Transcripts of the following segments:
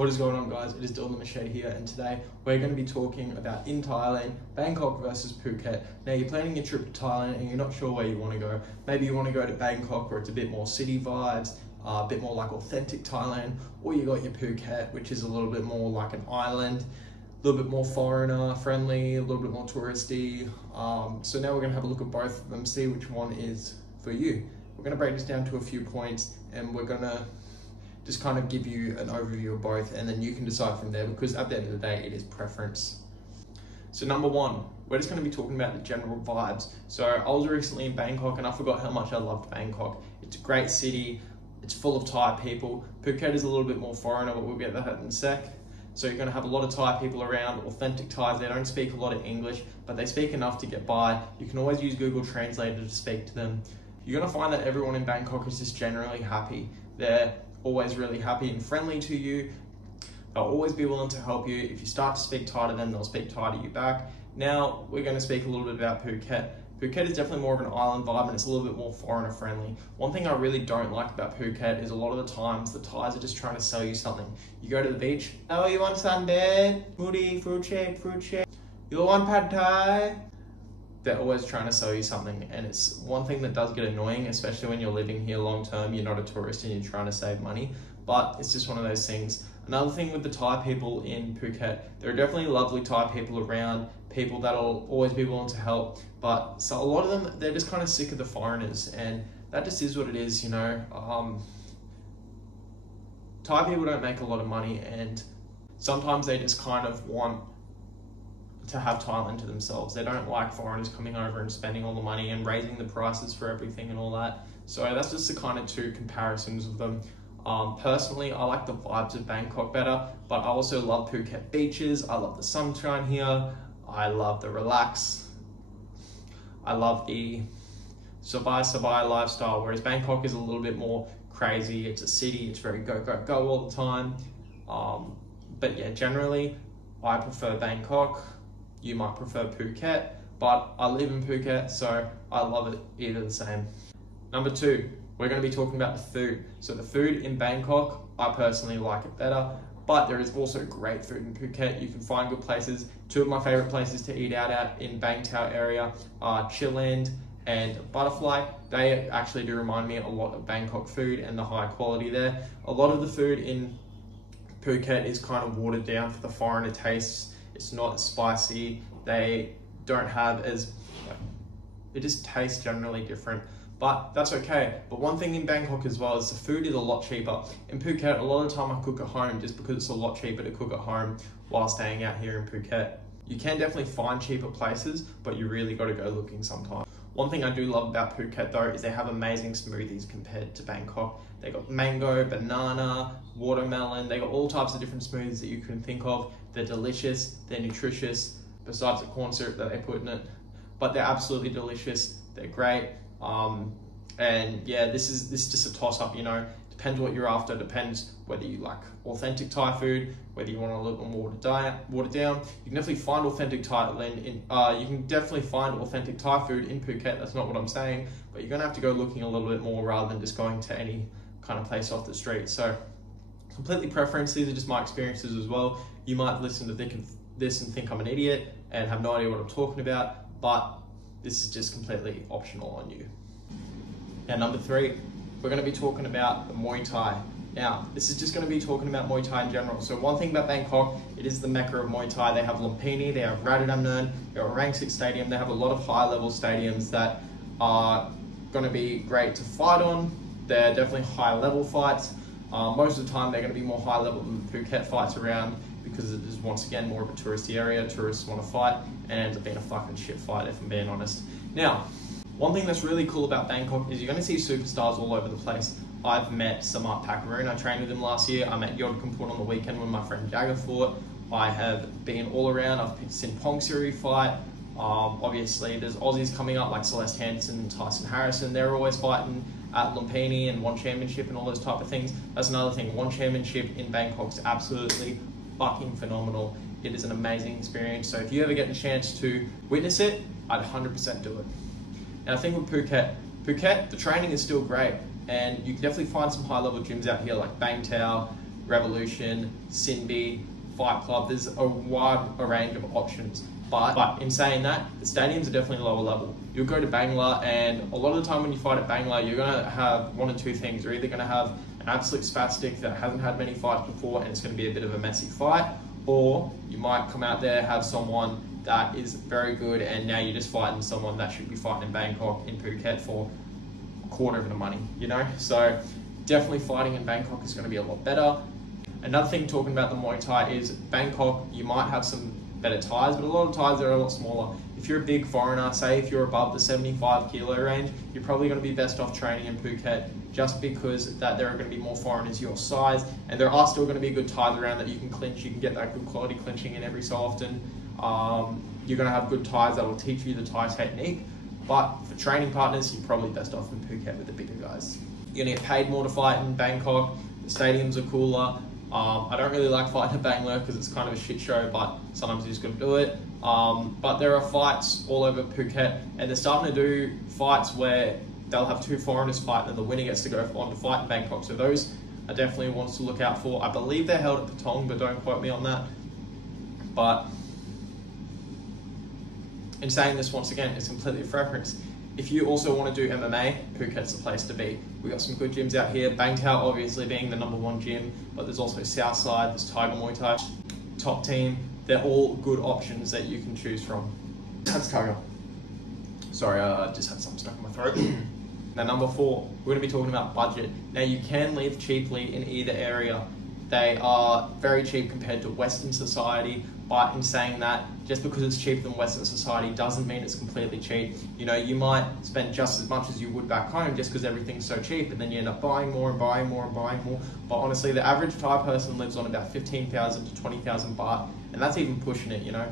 What is going on, guys? It is Dylan the Machete here, and today we're going to be talking about in Thailand, Bangkok versus Phuket. Now, you're planning a trip to Thailand and you're not sure where you want to go. Maybe you want to go to Bangkok where it's a bit more city vibes, a bit more like authentic Thailand, or you got your Phuket, which is a little bit more like an island, a little bit more foreigner friendly, a little bit more touristy. So now we're going to have a look at both of them, see which one is for you. We're going to break this down to a few points, and we're going to just kind of give you an overview of both, and then you can decide from there, because at the end of the day, it is preference. So number one, we're just going to be talking about the general vibes. So I was recently in Bangkok and I forgot how much I loved Bangkok. It's a great city. It's full of Thai people. Phuket is a little bit more foreigner, but we'll get that in a sec. So you're going to have a lot of Thai people around, authentic Thais. They don't speak a lot of English, but they speak enough to get by. You can always use Google Translator to speak to them. You're going to find that everyone in Bangkok is just generally happy. They're always really happy and friendly to you. They'll always be willing to help you. If you start to speak Thai to them, they'll speak Thai to you back. Now, we're going to speak a little bit about Phuket. Phuket is definitely more of an island vibe, and it's a little bit more foreigner friendly. One thing I really don't like about Phuket is a lot of the times the Thais are just trying to sell you something. You go to the beach, oh, you want sunbed? Moody, fruit shake, you want pad thai? They're always trying to sell you something, and it's one thing that does get annoying, especially when you're living here long term. You're not a tourist and you're trying to save money, but it's just one of those things. Another thing with the Thai people in Phuket, there are definitely lovely Thai people around, people that'll always be willing to help, but so a lot of them, they're just kind of sick of the foreigners, and that just is what it is, you know. Thai people don't make a lot of money, and sometimes they just kind of want to have Thailand to themselves. They don't like foreigners coming over and spending all the money and raising the prices for everything and all that. So that's just the kind of two comparisons of them. Personally, I like the vibes of Bangkok better, but I also love Phuket beaches. I love the sunshine here. I love the relax. I love the sabai lifestyle, whereas Bangkok is a little bit more crazy. It's a city, it's very go all the time. But yeah, generally, I prefer Bangkok. You might prefer Phuket, but I live in Phuket, so I love it either the same. Number two, we're going to be talking about the food. So the food in Bangkok, I personally like it better, but there is also great food in Phuket. You can find good places. Two of my favorite places to eat out at in Bang Tao area are Chiland and Butterfly. They actually do remind me a lot of Bangkok food and the high quality there. A lot of the food in Phuket is kind of watered down for the foreigner tastes. It's not as spicy. They don't have as, it just tastes generally different, but that's okay. But one thing in Bangkok as well is the food is a lot cheaper. In Phuket, a lot of the time I cook at home just because it's a lot cheaper to cook at home while staying out here in Phuket. You can definitely find cheaper places, but you really got to go looking sometimes. One thing I do love about Phuket though is they have amazing smoothies compared to Bangkok. They got mango, banana, watermelon. They got all types of different smoothies that you can think of. They're delicious, they're nutritious, besides the corn syrup that they put in it. But they're absolutely delicious, they're great. And yeah, this is just a toss up, you know. Depends what you're after, depends whether you like authentic Thai food, whether you want a little bit more watered down. You can definitely find authentic Thailand you can definitely find authentic Thai food in Phuket, that's not what I'm saying, but you're gonna have to go looking a little bit more rather than just going to any kind of place off the street. So completely preference, these are just my experiences as well. You might listen to this and think I'm an idiot and have no idea what I'm talking about, but this is just completely optional on you. Now, number three, we're going to be talking about the Muay Thai. Now, this is just going to be talking about Muay Thai in general. So one thing about Bangkok, it is the mecca of Muay Thai. They have Lumpini, they have Radadamnern, they have a Rang 6 stadium. They have a lot of high-level stadiums that are going to be great to fight on. They're definitely high-level fights. Most of the time, they're going to be more high-level than the Phuket fights around, because it is once again more of a touristy area. Tourists want to fight, and it ends up being a fucking shit fight, if I'm being honest. Now, one thing that's really cool about Bangkok is you're going to see superstars all over the place. I've met Samart Pakaroon, I trained with him last year. I met Yod Kampun on the weekend when my friend Jagger fought. I have been all around. I've seen Pong Siri fight. Obviously, there's Aussies coming up like Celeste Hanson and Tyson Harrison. They're always fighting at Lumpini and One Championship and all those type of things. That's another thing. One Championship in Bangkok is absolutely fucking phenomenal. It is an amazing experience. So if you ever get a chance to witness it, I'd 100% do it. And I think with Phuket, the training is still great, and you can definitely find some high-level gyms out here like Bang Tao, Revolution, Sinbi, Fight Club. There's a wide range of options. But in saying that, the stadiums are definitely lower level. You'll go to Bangla, and a lot of the time when you fight at Bangla, you're going to have one or two things. You're either going to have an absolute spastic that hasn't had many fights before and it's going to be a bit of a messy fight, or you might come out there, have someone that is very good, and now you're just fighting someone that should be fighting in Bangkok, in Phuket for a quarter of the money, you know? So definitely fighting in Bangkok is going to be a lot better. Another thing talking about the Muay Thai is Bangkok, you might have some better ties, but a lot of ties are a lot smaller. If you're a big foreigner, say if you're above the 75 kilo range, you're probably going to be best off training in Phuket, just because that there are going to be more foreigners your size, and there are still going to be good ties around that you can clinch. You can get that good quality clinching in every so often. You're going to have good ties that will teach you the Thai technique, but for training partners, you're probably best off in Phuket with the bigger guys. You're going to get paid more to fight in Bangkok. The stadiums are cooler. I don't really like fighting at Bangalore because it's kind of a shit show, but sometimes you just got to do it. But there are fights all over Phuket, and they're starting to do fights where they'll have two foreigners fight, and the winner gets to go on to fight in Bangkok. So those are definitely ones to look out for. I believe they're held at Patong, but don't quote me on that. But in saying this, once again, it's completely a preference. If you also want to do MMA, Phuket's the place to be. We've got some good gyms out here. Bangtao obviously being the #1 gym, but there's also Southside, there's Tiger Muay Thai, Top Team. They're all good options that you can choose from. That's Tiger. Sorry, I just had something stuck in my throat. Now, #4, we're going to be talking about budget. Now, you can live cheaply in either area. They are very cheap compared to Western society, but in saying that, just because it's cheaper than Western society doesn't mean it's completely cheap. You know, you might spend just as much as you would back home just because everything's so cheap, and then you end up buying more and buying more and buying more. But honestly, the average Thai person lives on about 15,000 to 20,000 baht, and that's even pushing it, you know.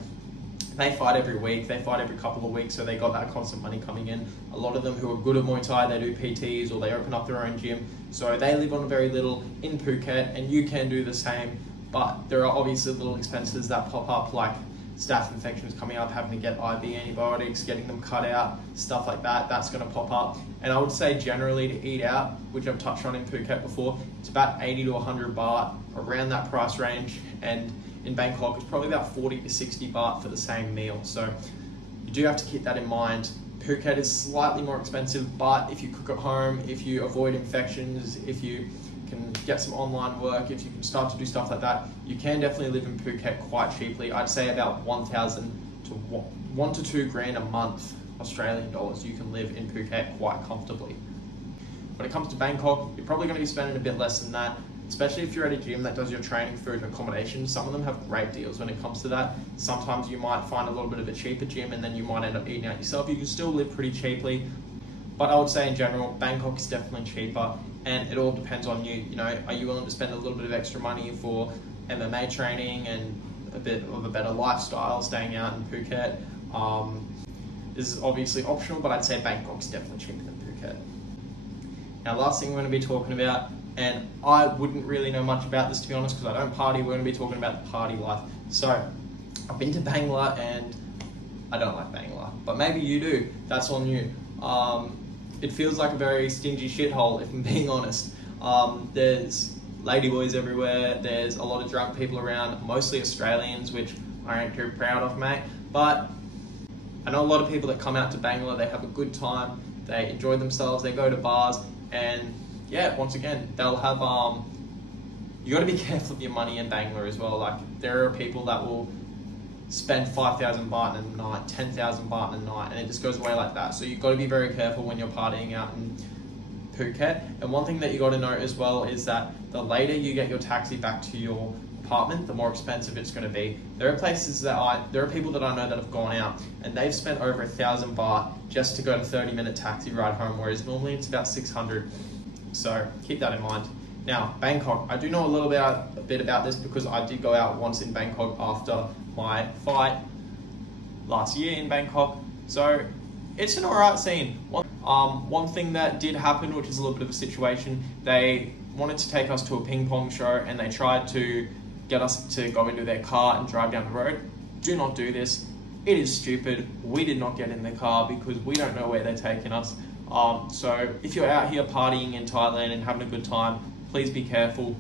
They fight every week, they fight every couple of weeks, so they got that constant money coming in. A lot of them who are good at Muay Thai, they do PTs or they open up their own gym. So they live on very little in Phuket, and you can do the same, but there are obviously little expenses that pop up, like staph infections coming up, having to get IV antibiotics, getting them cut out, stuff like that, that's gonna pop up. And I would say generally to eat out, which I've touched on in Phuket before, it's about 80 to 100 baht, around that price range, and in Bangkok, it's probably about 40 to 60 baht for the same meal. So you do have to keep that in mind. Phuket is slightly more expensive, but if you cook at home, if you avoid infections, if you can get some online work, if you can start to do stuff like that, you can definitely live in Phuket quite cheaply. I'd say about 1,000 to 1 to 2 grand a month, Australian dollars, you can live in Phuket quite comfortably. When it comes to Bangkok, you're probably going to be spending a bit less than that, especially if you're at a gym that does your training, food and accommodation. Some of them have great deals when it comes to that. Sometimes you might find a little bit of a cheaper gym and then you might end up eating out yourself. You can still live pretty cheaply, but I would say in general, Bangkok is definitely cheaper, and it all depends on you. You know, are you willing to spend a little bit of extra money for MMA training and a bit of a better lifestyle staying out in Phuket? This is obviously optional, but I'd say Bangkok's definitely cheaper than Phuket. Now, last thing we're going to be talking about, and I wouldn't really know much about this to be honest because I don't party, we're going to be talking about the party life. So, I've been to Bangla and I don't like Bangla, but maybe you do, that's on you. It feels like a very stingy shithole if I'm being honest. There's ladyboys everywhere, there's a lot of drunk people around, mostly Australians, which I ain't too proud of, mate. But I know a lot of people that come out to Bangla, they have a good time, they enjoy themselves, they go to bars, and yeah, once again, they'll have, you got to be careful of your money in Bangla as well. Like, there are people that will spend 5,000 baht in a night, 10,000 baht in a night, and it just goes away like that. So you've got to be very careful when you're partying out in Phuket. And one thing that you got to note as well is that the later you get your taxi back to your apartment, the more expensive it's going to be. There are people that I know that have gone out and they've spent over 1,000 baht just to go to 30-minute taxi ride home, whereas normally it's about 600. So keep that in mind. Now, Bangkok, I do know a bit about this because I did go out once in Bangkok after my fight last year in Bangkok. So it's an alright scene. One thing that did happen, which is a little bit of a situation, they wanted to take us to a ping pong show and they tried to get us to go into their car and drive down the road. Do not do this. It is stupid. We did not get in the car because we don't know where they're taking us. So if you're out here partying in Thailand and having a good time, please be careful.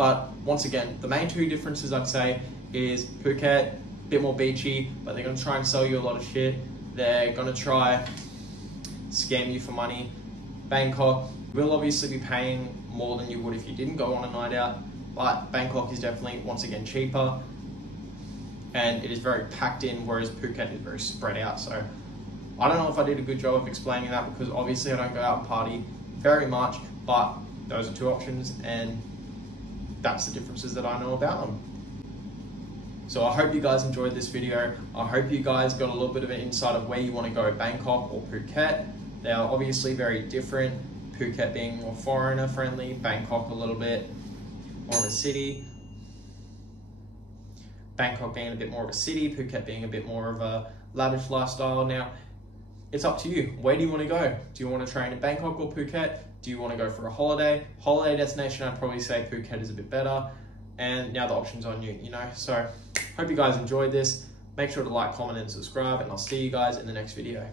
But once again, the main two differences I'd say is Phuket, a bit more beachy, but they're going to try and sell you a lot of shit. They're going to try scam you for money. Bangkok will obviously be paying more than you would if you didn't go on a night out, but Bangkok is definitely, once again, cheaper, and it is very packed in, whereas Phuket is very spread out. So I don't know if I did a good job of explaining that, because obviously I don't go out and party very much, but those are two options, and that's the differences that I know about them. So I hope you guys enjoyed this video. I hope you guys got a little bit of an insight of where you want to go, Bangkok or Phuket. They are obviously very different. Phuket being more foreigner friendly, Bangkok a little bit more of a city. Bangkok being a bit more of a city, Phuket being a bit more of a lavish lifestyle. Now, it's up to you. Where do you want to go? Do you want to train in Bangkok or Phuket? Do you want to go for a holiday? Holiday destination, I'd probably say Phuket is a bit better. And now the option's on you, you know? So, hope you guys enjoyed this. Make sure to like, comment, and subscribe, and I'll see you guys in the next video.